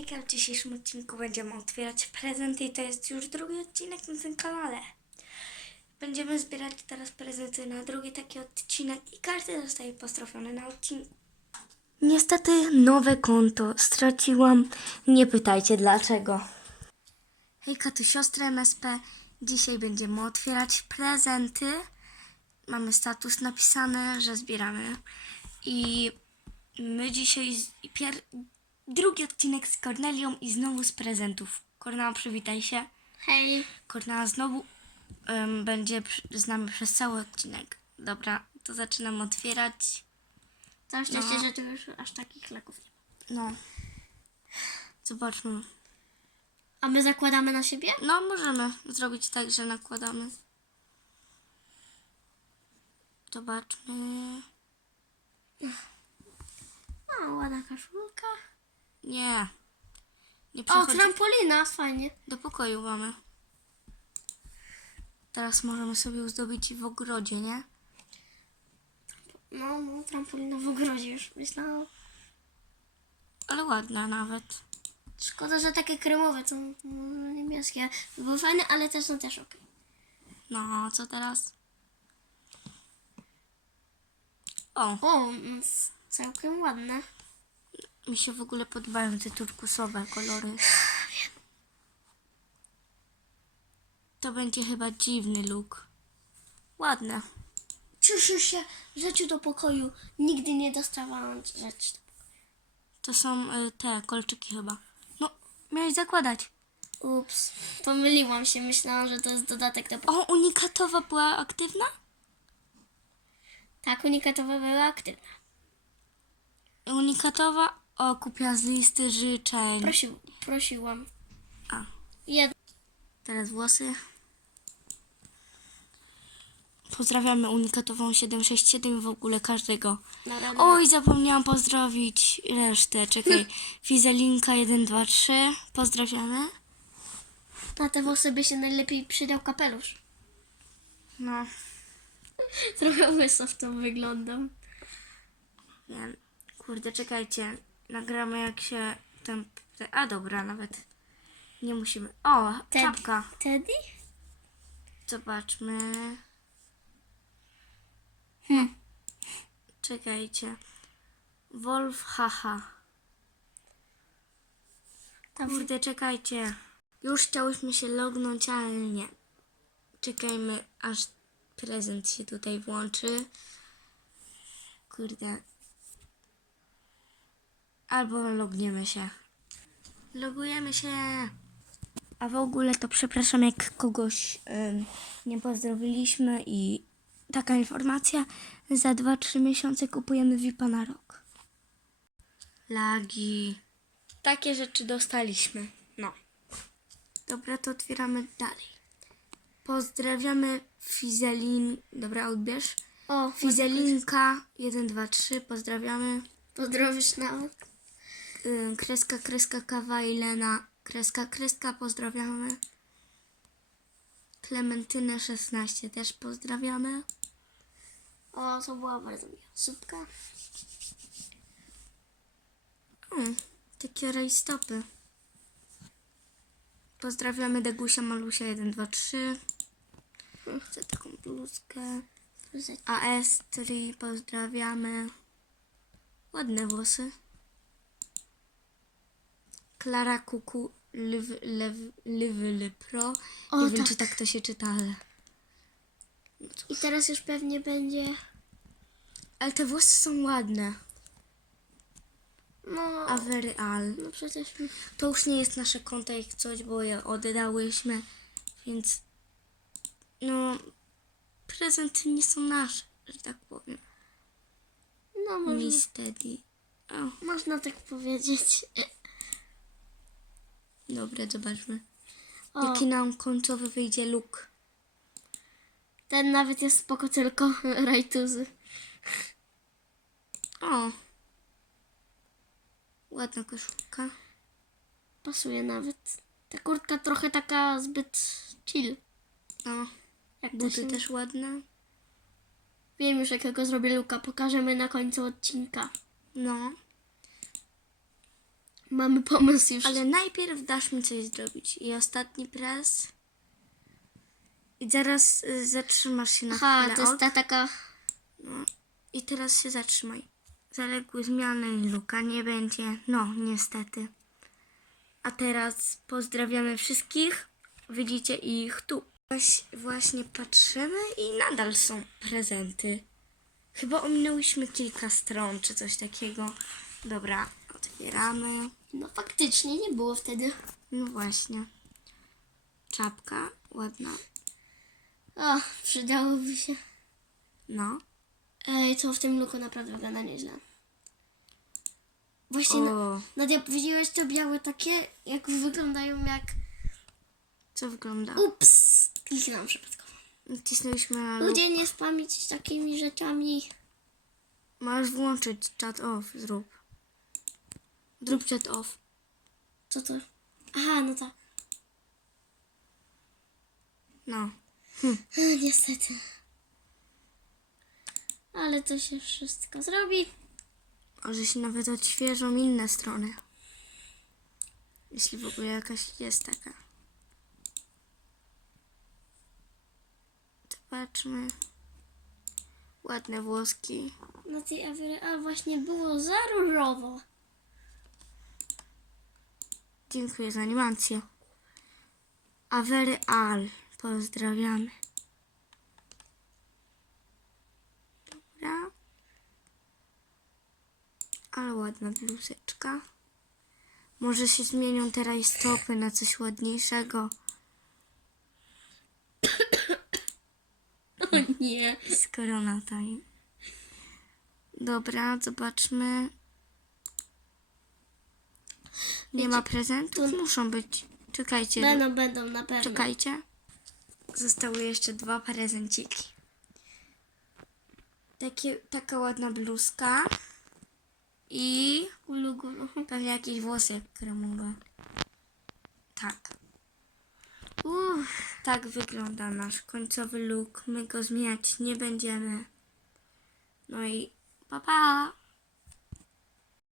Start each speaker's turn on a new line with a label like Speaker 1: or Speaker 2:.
Speaker 1: Hejka, w dzisiejszym odcinku będziemy otwierać prezenty i to jest już drugi odcinek na tym kanale. Będziemy zbierać teraz prezenty na drugi taki odcinek i każdy zostaje pozdrowiony na odcinku. Niestety nowe konto straciłam. Nie pytajcie dlaczego. Hejka, tu siostra MSP. Dzisiaj będziemy otwierać prezenty. Mamy status napisany, że zbieramy. I my dzisiaj pier, drugi odcinek z Kornelią i znowu z prezentów. Kornela, przywitaj się.
Speaker 2: Hej.
Speaker 1: Kornela znowu em, będzie z nami przez cały odcinek. Dobra, to zaczynam otwierać.
Speaker 2: Całe szczęście,
Speaker 1: No.
Speaker 2: że tu już aż takich leków nie ma.
Speaker 1: No. Zobaczmy.
Speaker 2: A my zakładamy na siebie?
Speaker 1: No, możemy zrobić tak, że nakładamy. Zobaczmy.
Speaker 2: O, ładna koszulka.
Speaker 1: Nie. Nie
Speaker 2: O,
Speaker 1: przechodzi.
Speaker 2: trampolina, fajnie.
Speaker 1: Do pokoju mamy. Teraz możemy sobie uzdobić w ogrodzie, nie?
Speaker 2: No, no, trampolina w ogrodzie już myślałam.
Speaker 1: Ale ładna nawet.
Speaker 2: Szkoda, że takie kremowe, to mm, niebieskie. Były fajne, ale też są też okej.
Speaker 1: No, co teraz? O,
Speaker 2: O, mm, całkiem ładne.
Speaker 1: Mi się w ogóle podobają te turkusowe kolory. To będzie chyba dziwny look. Ładne.
Speaker 2: Cieszę się, rzeczy do pokoju. Nigdy nie dostawałam rzeczy.
Speaker 1: To są y, te kolczyki chyba. No, miałeś zakładać.
Speaker 2: Ups, pomyliłam się. Myślałam, że to jest dodatek do pokoju.
Speaker 1: O, unikatowa była aktywna?
Speaker 2: Tak, unikatowa była aktywna.
Speaker 1: Unikatowa? O, kupiła z listy życzeń.
Speaker 2: Prosił, prosiłam.
Speaker 1: A,
Speaker 2: Jed-
Speaker 1: teraz włosy. Pozdrawiamy unikatową 767 w ogóle każdego.
Speaker 2: radę.
Speaker 1: Oj, zapomniałam pozdrowić resztę. Czekaj. Fizelinka 123. Pozdrawiamy.
Speaker 2: Na te włosy by się najlepiej przydał kapelusz.
Speaker 1: No,
Speaker 2: Trochę łyso w tym wyglądam.
Speaker 1: nie. Kurde, czekajcie. Nagramy jak się ten... te- A dobra, nawet nie musimy. O,
Speaker 2: Teddy.
Speaker 1: czapka.
Speaker 2: Teddy?
Speaker 1: Zobaczmy.
Speaker 2: Hmm.
Speaker 1: Czekajcie. Wolf haha.
Speaker 2: Tam
Speaker 1: Kurde, czekajcie. Już chciałyśmy się lognąć, ale nie. Czekajmy, aż prezent się tutaj włączy. Kurde. Albo logniemy się. Logujemy się. A w ogóle to przepraszam, jak kogoś ym, nie pozdrowiliśmy i taka informacja. Za 2-3 miesiące kupujemy VIP-a na rok. Lagi. Takie rzeczy dostaliśmy. No. Dobra, to otwieramy dalej. Pozdrawiamy Fizelin. Dobra, odbierz.
Speaker 2: O,
Speaker 1: Fizelinka 1, 2, 3. Pozdrawiamy.
Speaker 2: Pozdrowisz nawet.
Speaker 1: Ym, Kreska, kreska, kawa i Lena. Kreska, kreska, pozdrawiamy. Klementynę 16 też pozdrawiamy.
Speaker 2: O, to była bardzo miła słupka.
Speaker 1: Mm, takie rajstopy. Pozdrawiamy Degusia Malusia 1, 2, 3. Chcę taką bluzkę. AS3 pozdrawiamy. Ładne włosy. Klara Kuku Pro.
Speaker 2: O,
Speaker 1: Nie wiem,
Speaker 2: tak.
Speaker 1: czy tak to się czyta, ale...
Speaker 2: I teraz już pewnie będzie...
Speaker 1: Ale te włosy są ładne.
Speaker 2: No,
Speaker 1: A very all.
Speaker 2: no przecież...
Speaker 1: To już nie jest nasze konto jak coś, bo je oddałyśmy, więc no prezenty nie są nasze, że tak powiem.
Speaker 2: No, można,
Speaker 1: Miss Teddy. O,
Speaker 2: można tak powiedzieć.
Speaker 1: Dobra, zobaczmy.
Speaker 2: O,
Speaker 1: Jaki nam końcowy wyjdzie look.
Speaker 2: ten nawet jest spoko, tylko rajtuzy.
Speaker 1: O, ładna koszulka.
Speaker 2: Pasuje nawet. Ta kurtka trochę taka zbyt chill.
Speaker 1: O,
Speaker 2: Jak
Speaker 1: buty
Speaker 2: się...
Speaker 1: też ładne.
Speaker 2: Wiem już jakiego zrobię luka. Pokażemy na końcu odcinka.
Speaker 1: No,
Speaker 2: Mamy pomysł już.
Speaker 1: Ale najpierw dasz mi coś zrobić. I ostatni press. I zaraz y, zatrzymasz się na
Speaker 2: Aha,
Speaker 1: chwilę.
Speaker 2: to jest ta taka...
Speaker 1: I teraz się zatrzymaj. Zaległy zmiany i luka nie będzie. No, niestety. A teraz pozdrawiamy wszystkich. Widzicie ich tu. Właś, właśnie patrzymy i nadal są prezenty. Chyba ominęłyśmy kilka stron czy coś takiego. Dobra, otwieramy.
Speaker 2: No faktycznie nie było wtedy.
Speaker 1: No właśnie. Czapka ładna.
Speaker 2: O, przydałoby się.
Speaker 1: No.
Speaker 2: Ej, co w tym luku naprawdę wygląda nieźle. Właśnie,
Speaker 1: O,
Speaker 2: Nadia, widziałaś te białe takie, jak wyglądają jak...
Speaker 1: co wygląda?
Speaker 2: Ups! Kliknęłam przypadkowo.
Speaker 1: Wcisnęliśmy na.
Speaker 2: Ludzie nie spamić takimi rzeczami.
Speaker 1: Masz włączyć chat off, zrób. Zrób chat off.
Speaker 2: Co to? Aha, no tak.
Speaker 1: No.
Speaker 2: E, Niestety. Ale to się wszystko zrobi.
Speaker 1: Może się nawet odświeżą inne strony. Jeśli w ogóle jakaś jest taka. Zobaczmy. Ładne włoski.
Speaker 2: Na tej Awiry A właśnie było za różowo.
Speaker 1: Dziękuję za animację. Avery Al. Pozdrawiamy. Dobra. Ale ładna bluzeczka. Może się zmienią teraz stopy na coś ładniejszego.
Speaker 2: O nie.
Speaker 1: Z Corona Time. Dobra, zobaczmy. Nie ma prezentów? Muszą być. Czekajcie.
Speaker 2: Będą, będą na pewno.
Speaker 1: Czekajcie. Zostały jeszcze dwa prezenciki. Takie, taka ładna bluzka. I
Speaker 2: Gulu, gulu.
Speaker 1: pewnie jakieś włosy kremowe. Tak.
Speaker 2: Uff.
Speaker 1: Tak wygląda nasz końcowy look. My go zmieniać nie będziemy. No i pa pa!